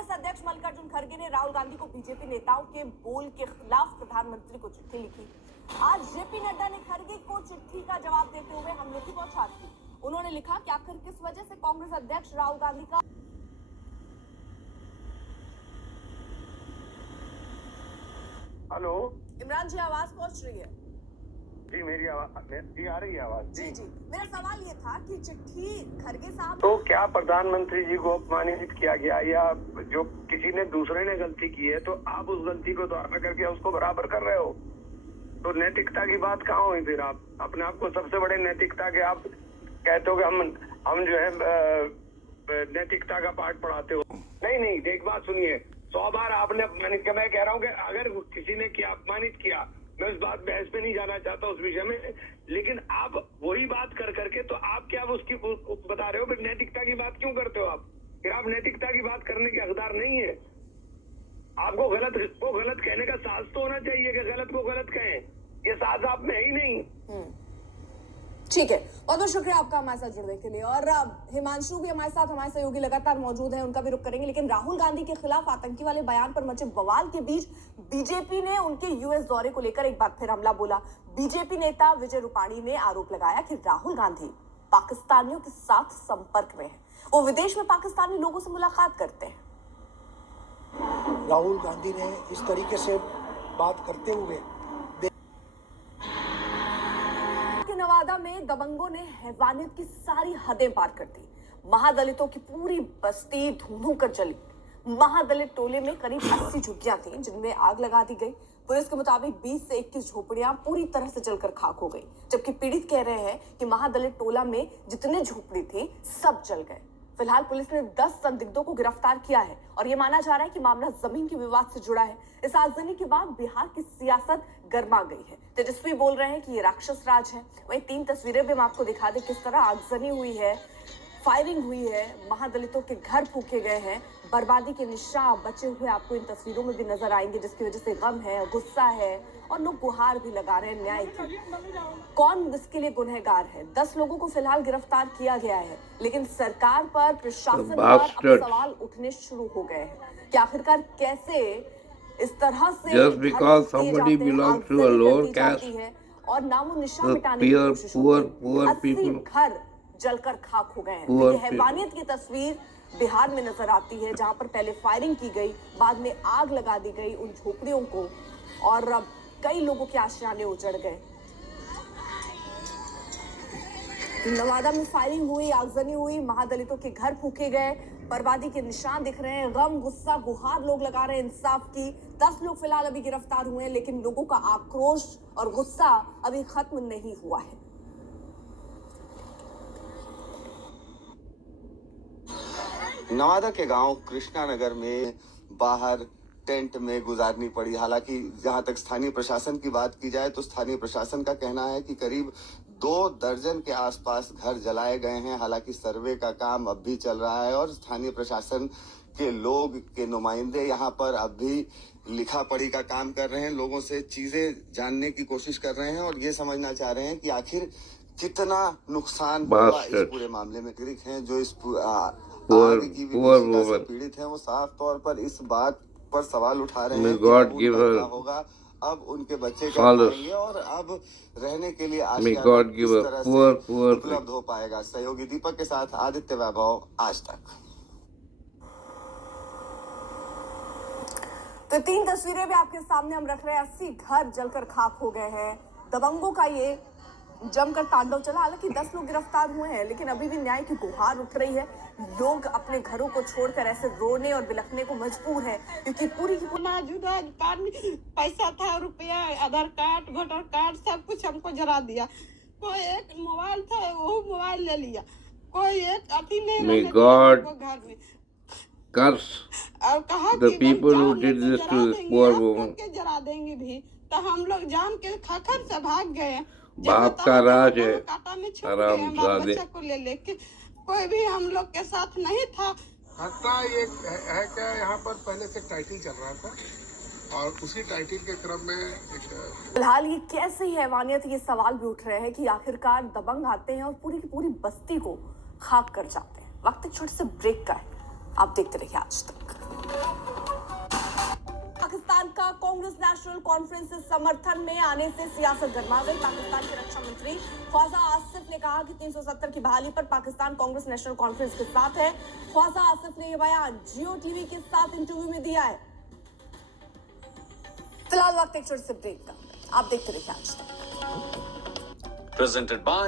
कांग्रेस अध्यक्ष मल्लिकार्जुन खड़गे ने राहुल गांधी को बीजेपी नेताओं के बोल के खिलाफ प्रधानमंत्री को चिट्ठी लिखी। आज जेपी नड्डा ने खड़गे को चिट्ठी का जवाब देते हुए हमले की बौछार की। उन्होंने लिखा कि आखिर किस वजह से कांग्रेस अध्यक्ष राहुल गांधी का हेलो इमरान जी, आवाज पहुंच रही है? जी, मेरी आवाज जी आ रही है आवाज जी जी। मेरा सवाल ये था कि चिट्ठी खड़गे साहब तो क्या प्रधानमंत्री जी को अपमानित किया गया, या जो किसी ने दूसरे ने गलती की है तो आप उस गलती को दोहरा करके उसको बराबर कर रहे हो? तो नैतिकता की बात कहाँ हुई? फिर आप अपने आप को सबसे बड़े नैतिकता के आप कहते हो कि हम जो है नैतिकता का पाठ पढ़ाते हो। नहीं, एक बात सुनिए, 100 बार आपने अपमानित किया। मैं कह रहा हूँ कि अगर किसी ने किया अपमानित किया, मैं उस बात बहस पे नहीं जाना चाहता उस विषय में, लेकिन आप वही बात कर करके तो आप क्या उसकी बता रहे हो? फिर नैतिकता की बात क्यों करते हो आप? फिर आप नैतिकता की बात करने के हकदार नहीं है। आपको गलत को गलत कहने का साहस तो होना चाहिए कि गलत को गलत कहें। ये साहस आप में है ही नहीं। ठीक है, बहुत बहुत शुक्रिया आपका हमारे साथ जुड़ने के लिए। और हिमांशु भी हमारे साथ, हमारे सहयोगी लगातार मौजूद हैं, उनका भी रुख करेंगे। लेकिन राहुल गांधी के खिलाफ आतंकी वाले बयान पर मचे बवाल के बीच बीजेपी ने उनके यूएस दौरे को लेकर एक बार फिर हमला बोला। बीजेपी नेता विजय रूपाणी ने आरोप लगाया कि राहुल गांधी पाकिस्तानियों के साथ संपर्क में है, वो विदेश में पाकिस्तानी लोगों से मुलाकात करते हैं। राहुल गांधी ने इस तरीके से बात करते हुए नवादा में दबंगों ने हैवानियत की सारी हदें पार कर दी। महादलितों की पूरी बस्ती धूम कर जली। महादलित टोले में करीब 80 झुग्गियां थी जिनमें आग लगा दी गई। पुलिस के मुताबिक 20 से 21 झोपड़ियां पूरी तरह से जलकर खाक हो गई, जबकि पीड़ित कह रहे हैं कि महादलित टोला में जितने झोपड़ी थी सब जल गए। फिलहाल पुलिस ने 10 संदिग्धों को गिरफ्तार किया है और ये माना जा रहा है कि मामला जमीन के विवाद से जुड़ा है। इस आगजनी के बाद बिहार की सियासत गर्मा गई है। तेजस्वी बोल रहे हैं कि ये राक्षस राज है। वहीं 3 तस्वीरें भी हम आपको दिखा दें किस तरह आगजनी हुई है, फायरिंग हुई है, महादलितों के घर फूके गए हैं, बर्बादी के निशान बचे हुए आपको इन तस्वीरों में भी नजर आएंगे, जिसकी वजह से गम है, गुस्सा है और लोग गुहार भी लगा रहे हैं न्याय की। कौन इसके लिए गुनहगार है? 10 लोगों को फिलहाल गिरफ्तार किया गया है, लेकिन सरकार पर, प्रशासन पर अब सवाल उठने शुरू हो गए हैं कि आखिरकार कैसे इस तरह से just because somebody belongs to a lower caste, और नामो निशान मिटाने की कोशिश poor people, घर जलकर खाक हो गए हैं। तो ये हैवानियत की तस्वीर बिहार में नजर आती है, जहां पर पहले फायरिंग की गई, बाद में आग लगा दी गई उन झोपड़ियों को और अब कई लोगों के आशियाने उजड़ गए। नवादा में फायरिंग हुई, आगजनी हुई, महादलितों के घर फूके गए, बर्बादी के निशान दिख रहे हैं, गम, गुस्सा, गुहार लोग लगा रहे हैं इंसाफ की। 10 लोग फिलहाल अभी गिरफ्तार हुए हैं, लेकिन लोगों का आक्रोश और गुस्सा अभी खत्म नहीं हुआ है। नवादा के गांव कृष्णा नगर में बाहर टेंट में गुजारनी पड़ी। हालांकि जहां तक स्थानीय प्रशासन की बात की जाए तो स्थानीय प्रशासन का कहना है कि करीब 2 दर्जन के आसपास घर जलाए गए हैं। हालांकि सर्वे का काम अब भी चल रहा है और स्थानीय प्रशासन के लोग के नुमाइंदे यहाँ पर अब भी लिखा पढ़ी का काम कर रहे हैं, लोगों से चीजें जानने की कोशिश कर रहे हैं और ये समझना चाह रहे हैं कि आखिर कितना नुकसान हुआ इस पूरे मामले में। नागरिक हैं जो इस आग की विभीषिका से पीड़ित हैं, वो साफ तौर पर इस बात पर सवाल उठा रहे हैं कि क्या होगा, अब उनके बच्चे क्या खाएंगे और अब रहने के लिए आशियाना किस तरह से उपलब्ध हो पाएगा। सहयोगी दीपक के साथ आदित्य वैभव, आज तक। तो 3 तस्वीरें भी आपके सामने हम रख रहे हैं। 80 घर जलकर खाक हो गए हैं। दबंगों का ये जमकर तांडव चला। हालांकि 10 लोग गिरफ्तार हुए हैं, लेकिन अभी भी न्याय की गुहार उठ रही है। लोग अपने घरों को छोड़कर ऐसे रोने और बिलखने को मजबूर है, क्योंकि पूरी की पूरी पैसा था, रुपया, आधार कार्ड, वोटर कार्ड, सब कुछ हमको जरा दिया। कोई एक मोबाइल था, वो मोबाइल ले लिया। कोई एक अति नहीं रहने दिया घर में। Curse और कहा the people who did this to this poor woman. जरा देंगे भी, तो हम लोग जान के खखर से भाग गए। बाप का राज है, आराम बच्चा को ले लेके। कोई भी हम लोग के साथ नहीं था। घटना ये है क्या, यहाँ पर पहले से टाइटल चल रहा था और उसी टाइटल के क्रम में एक फिलहाल ये कैसे ही हैवानियत, ये सवाल भी उठ रहे हैं कि आखिरकार दबंग आते हैं और पूरी की पूरी बस्ती को खाक कर जाते हैं। वक्त एक छोटे से ब्रेक का है, आप देखते रहिए आज तक। नेशनल कॉन्फ्रेंस से समर्थन में आने से सियासत गर्मा गई। पाकिस्तान के रक्षा मंत्री ख्वाजा आसिफ ने कहा कि 370 की बहाली पर पाकिस्तान कांग्रेस नेशनल कॉन्फ्रेंस के साथ है। ख्वाजा आसिफ ने यह बयान जियो टीवी के साथ इंटरव्यू में दिया है। फिलहाल वक्त एक छोटे से ब्रेक का, आप देखते रहिए आज तक। Presented by